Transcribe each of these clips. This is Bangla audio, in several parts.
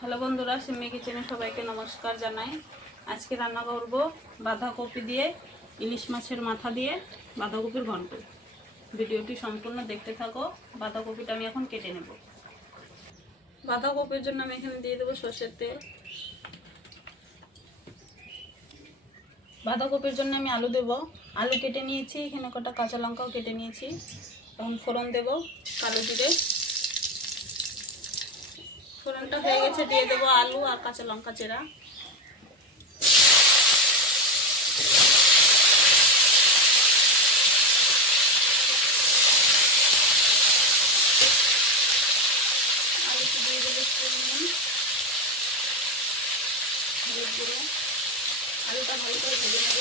হ্যালো বন্ধুরা, সিম্মি কিচেনে সবাইকে নমস্কার জানাই। আজকে রান্না করব বাঁধাকপি দিয়ে, ইলিশ মাছের মাথা দিয়ে বাঁধাকপির ঘন্ট। ভিডিওটি সম্পূর্ণ দেখতে থাকো, বাঁধাকপিটা আমি এখন কেটে নেব। বাঁধাকপির জন্য আমি এখানে দিয়ে দেবো সর্ষের তেল। বাঁধাকপির জন্য আমি আলু দেব। আলু কেটে নিয়েছি, এখানে কটা কাঁচা লঙ্কাও কেটে নিয়েছি। এখন ফোড়ন দেব কালো জিরে। ফোড়নটা হয়ে গেছে, দিয়ে দেবো আলু আর কাঁচা লঙ্কা চেরা। আলুটা ভালো করে ভেজে নেব।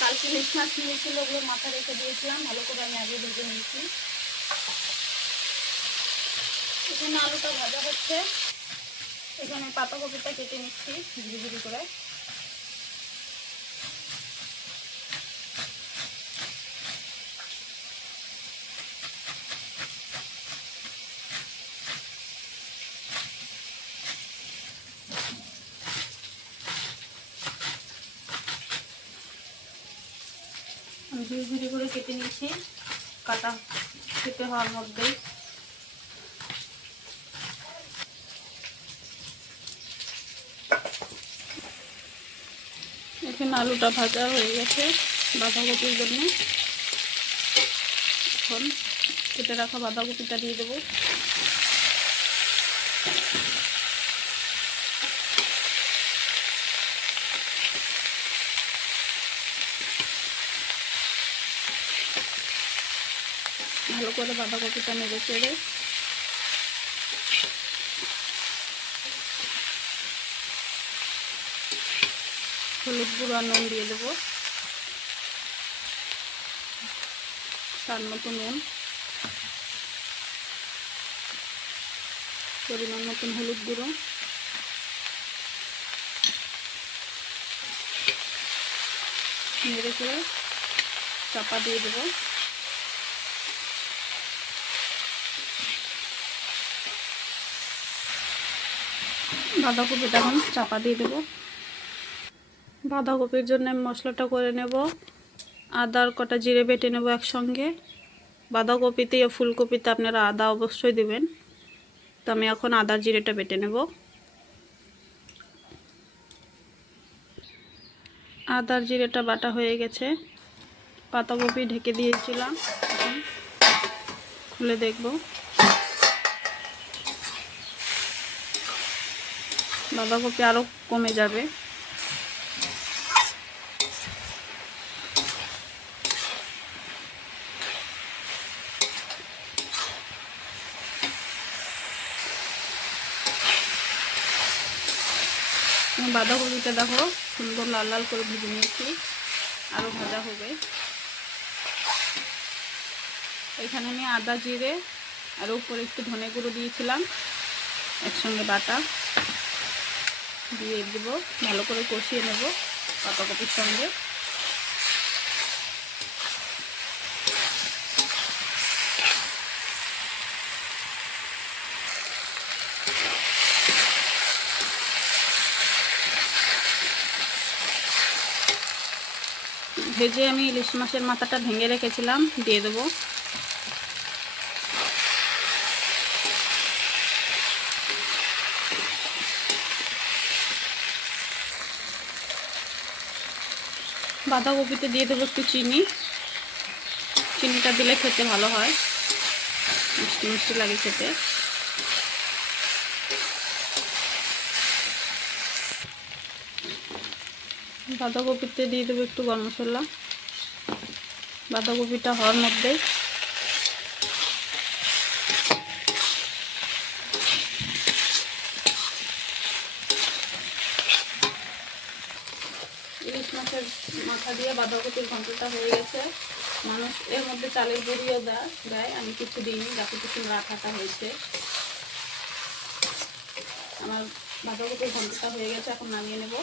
কালকে ইলিশ মাছ নিয়েছিল ওগুলো মাথা রেখে দিয়েছিলাম, ভালো করে আমি আগে ভেজে নিয়েছি। এখানে আলুটা ভাজা হচ্ছে। এখানে পাতাকপিটা কেটে নিচ্ছি ঝিরি ঝিরি করে। ঝিরি ঝিরি করে কেটে নিচ্ছি। কাটা কেটে হওয়ার মধ্যেই। এখানে আলুটা ভাজা হয়ে গেছে বাঁধাকপির জন্য। এখন কেটে রাখা বাঁধাকপিটা দিয়ে দেবো। ভালো করে বাঁধাকপিটা নেড়ে চেড়ে। হলুদ গুঁড়ো আর নুন দিয়ে দেবো। তার মতো নুন। পরিমাণ মতন হলুদ গুঁড়ো। নেড়ে করে চাপা দিয়ে দেবো। বাঁধাকপিটা এখন চাপা দিয়ে দেবো। বাঁধাকপির জন্য মশলাটা করে নেব। আদার কটা জিরে বেটে নেব একসঙ্গে। বাঁধাকপিতে ফুলকপিতে আপনারা আদা অবশ্যই দেবেন। তো আমি এখন আদার জিরেটা বেটে নেব। আদার জিরেটা বাটা হয়ে গেছে। পাতাকপি ঢেকে দিয়েছিলাম। খুলে দেখব। বাঁধাকপি আরও কমে যাবে। বাঁধাকপিটা দেখো, সুন্দর লাল লাল করে ভেজে নিয়েছি আরও ভাজা হবে। এখানে আমি আদা জিরে আর উপরে একটু ধনে গুঁড়ো দিয়েছিলাম, একসঙ্গে বাটা। দিয়ে দেবো। ভালো করে কষিয়ে নেব পাতাকপির সঙ্গে। ভেজে আমি ইলিশ মাছের মাথাটা ভেঙে রেখেছিলাম, দিয়ে দেবো। বাঁধাকপিতে দিয়ে দেবো একটু চিনি। চিনিটা দিলে খেতে ভালো হয়। মিষ্টি মিষ্টি লাগে খেতে। বাঁধাকপিতে দিয়ে দেবো একটু গরম মশলা। বাঁধাকপিটা হওয়ার মধ্যেই ইলিশ মাছের মাথা দিয়ে বাঁধাকপির ঘন্টটা হয়ে গেছে। মানুষ এর মধ্যে চালের গুঁড়িও দেয়। আমি কিছু দিইনি যাতে কিছু রাখাটা হয়েছে। আমার বাঁধাকপির ঘন্টটা হয়ে গেছে, এখন নামিয়ে নেব।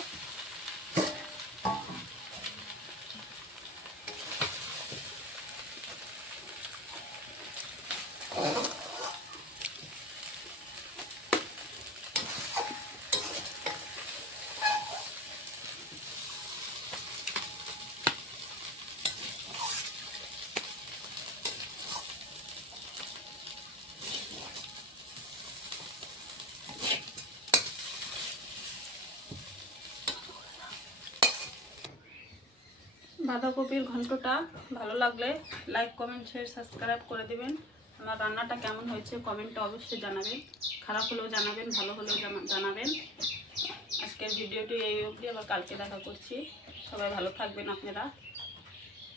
বাঁধাকপির ঘন্টটা ভালো লাগলে লাইক কমেন্ট শেয়ার সাবস্ক্রাইব করে দেবেন। আমার রান্নাটা কেমন হয়েছে কমেন্টে অবশ্যই জানাবেন। খারাপ হলেও জানাবেন, ভালো হলেও জানা- জানাবেন। আজকের ভিডিওটি এই অবধি, আবার কালকে দেখা করছি। সবাই ভালো থাকবেন আপনারা।